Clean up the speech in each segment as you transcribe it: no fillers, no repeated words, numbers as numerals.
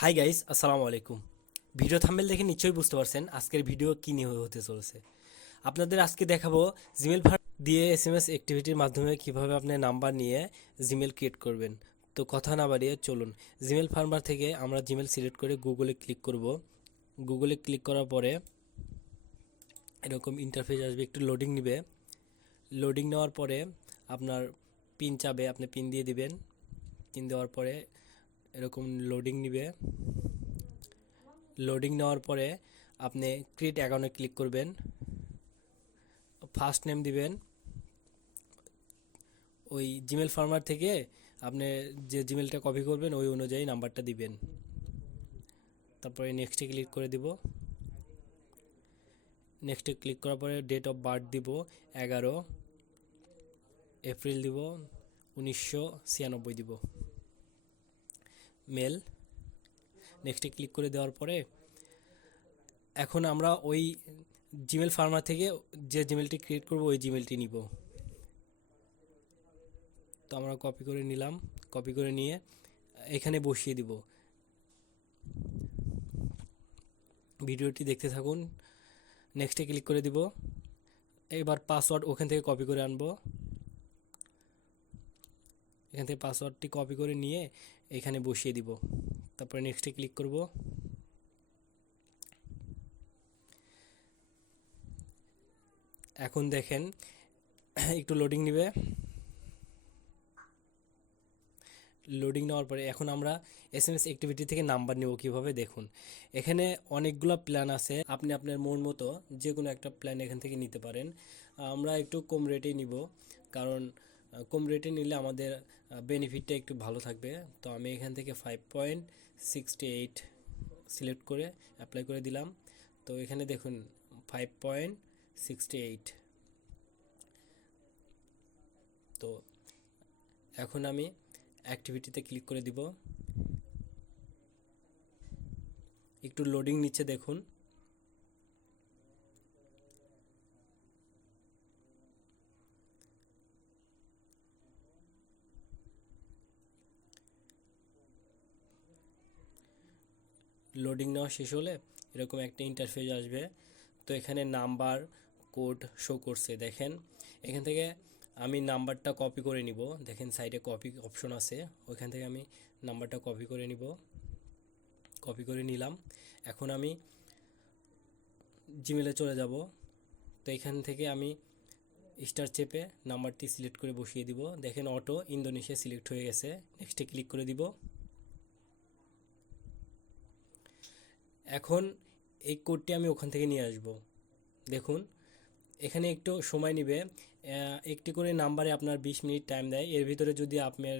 Hi guys, আসসালামু আলাইকুম। Video thumbnail দেখে নিশ্চয়ই বুঝতে পারছেন আজকের ভিডিও কী নিয়ে হতে চলেছে। আপনাদের আজকে দেখাবো জিমেল দিয়ে এসএমএস অ্যাক্টিভিটির মাধ্যমে কিভাবে আপনি নাম্বার নিয়ে জিমেল ক্রিয়েট করবেন। তো কথা না বাড়িয়ে চলুন, জিমেল ফার্মার থেকে আমরা জিমেল সিলেক্ট করে গুগলে ক্লিক করব। গুগলে ক্লিক করার পরে এরকম ইন্টারফেস আসবে, একটু লোডিং নেবে। লোডিং নেওয়ার পরে আপনার পিন চাবে, আপনি পিন দিয়ে দিবেন। পিন দেওয়ার পরে এরকম লোডিং নেবে। লোডিং নেওয়ার পরে আপনি ক্রিয়েট অ্যাকাউন্টে ক্লিক করবেন, ফার্স্ট নেম দিবেন। ওই জিমেল ফার্মার থেকে আপনি যে জিমেলটা কপি করবেন ওই অনুযায়ী নাম্বারটা দিবেন। তারপরে নেক্সটে ক্লিক করে দিব। নেক্সটে ক্লিক করার পরে ডেট অফ বার্থ দিব 11 এপ্রিল দিব 1996 দিব, মেল। নেক্সটে ক্লিক করে দেওয়ার পরে এখন আমরা ওই জিমেল ফার্মার থেকে যে জিমেলটি ক্রিয়েট করব ওই জিমেলটি নিব। তো আমরা কপি করে নিলাম, কপি করে নিয়ে এখানে বসিয়ে দিব। ভিডিওটি দেখতে থাকুন। নেক্সটে ক্লিক করে দিব। এবার পাসওয়ার্ড ওখান থেকে কপি করে আনবো। এখান থেকে পাসওয়ার্ডটি কপি করে নিয়ে এখানে বসিয়ে দিব। তারপরে নেক্সটে ক্লিক করব। এখন দেখেন একটু লোডিং নেবে। লোডিং নেওয়ার পরে এখন আমরা এসএমএস অ্যাক্টিভিটি থেকে নাম্বার নেব কীভাবে দেখুন। এখানে অনেকগুলো প্ল্যান আছে, আপনি আপনার মন মতো যে কোনো একটা প্ল্যান এখান থেকে নিতে পারেন। আমরা একটু কম রেটেই নিব, কারণ কম রেটে নিলে আমাদের বেনিফিটটা একটু ভালো থাকবে। তো আমি এখান থেকে 5.68 সিলেক্ট করে অ্যাপ্লাই করে দিলাম। তো এখানে দেখুন 5.68। তো এখন আমি অ্যাক্টিভিটিতে ক্লিক করে দিব। একটু লোডিং নিচ্ছে দেখুন। লোডিং নেওয়া শেষ হলে এরকম একটা ইন্টারফেস আসবে। তো এখানে নাম্বার কোড শো করছে, দেখেন। এখান থেকে আমি নাম্বারটা কপি করে নিব। দেখেন সাইডে কপি অপশন আছে, ওইখান থেকে আমি নাম্বারটা কপি করে নিব। কপি করে নিলাম। এখন আমি জিমেলে চলে যাব। তো এখান থেকে আমি স্টার চেপে নাম্বারটি সিলেক্ট করে বসিয়ে দিব। দেখেন অটো ইন্দোনেশিয়া সিলেক্ট হয়ে গেছে। নেক্সটে ক্লিক করে দিব। এখন এই কোডটি আমি ওখান থেকে নিয়ে আসব। দেখুন এখানে একটু সময় নেবে। একটি করে নাম্বারে আপনার 20 মিনিট টাইম দেয়। এর ভিতরে যদি আপনার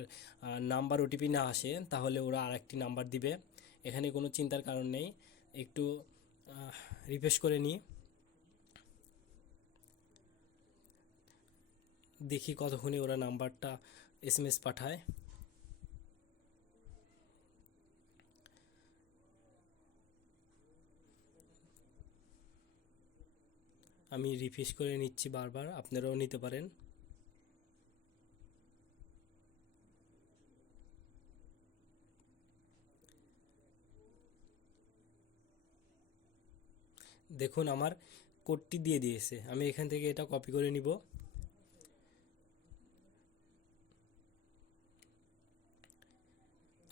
নাম্বার ওটিপি না আসে তাহলে ওরা আরেকটি নাম্বার দিবে। এখানে কোনো চিন্তার কারণ নেই। একটু রিফ্রেশ করে নিই, দেখি কতক্ষণে ওরা নাম্বারটা এসএমএস পাঠায়। আমি রিফ্রেশ করে নিচ্ছি বারবার, আপনারাও নিতে পারেন। দেখুন আমার কোডটি দিয়ে দিয়েছে, আমি এখান থেকে এটা কপি করে নিব।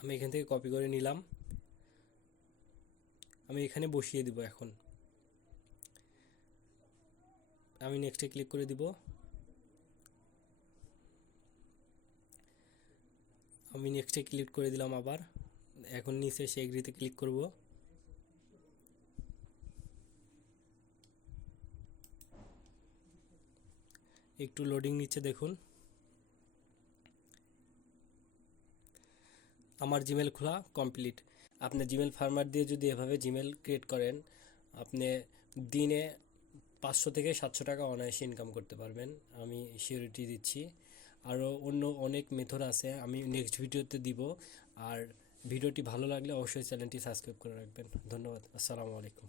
আমি এখান থেকে কপি করে নিলাম, আমি এখানে বসিয়ে দিব। এখন আমি নেক্সটে ক্লিক করে দিব। আমি নেক্সটে ক্লিক করে দিলাম আবার। এখন নিচে সে এগ্রিতে ক্লিক করব। একটু লোডিং নিচ্ছে দেখুন। আমার জিমেল খোলা কমপ্লিট। আপনি জিমেল ফার্মার দিয়ে যদি এভাবে জিমেল ক্রিয়েট করেন, আপনি দিনে 500 থেকে 700 টাকা অনায়াসে ইনকাম করতে পারবেন, আমি সিওরিটি দিচ্ছি। আরও অন্য অনেক মেথড আছে, আমি নেক্সট ভিডিওতে দিব। আর ভিডিওটি ভালো লাগলে অবশ্যই চ্যানেলটি সাবস্ক্রাইব করে রাখবেন। ধন্যবাদ। আসসালামু আলাইকুম।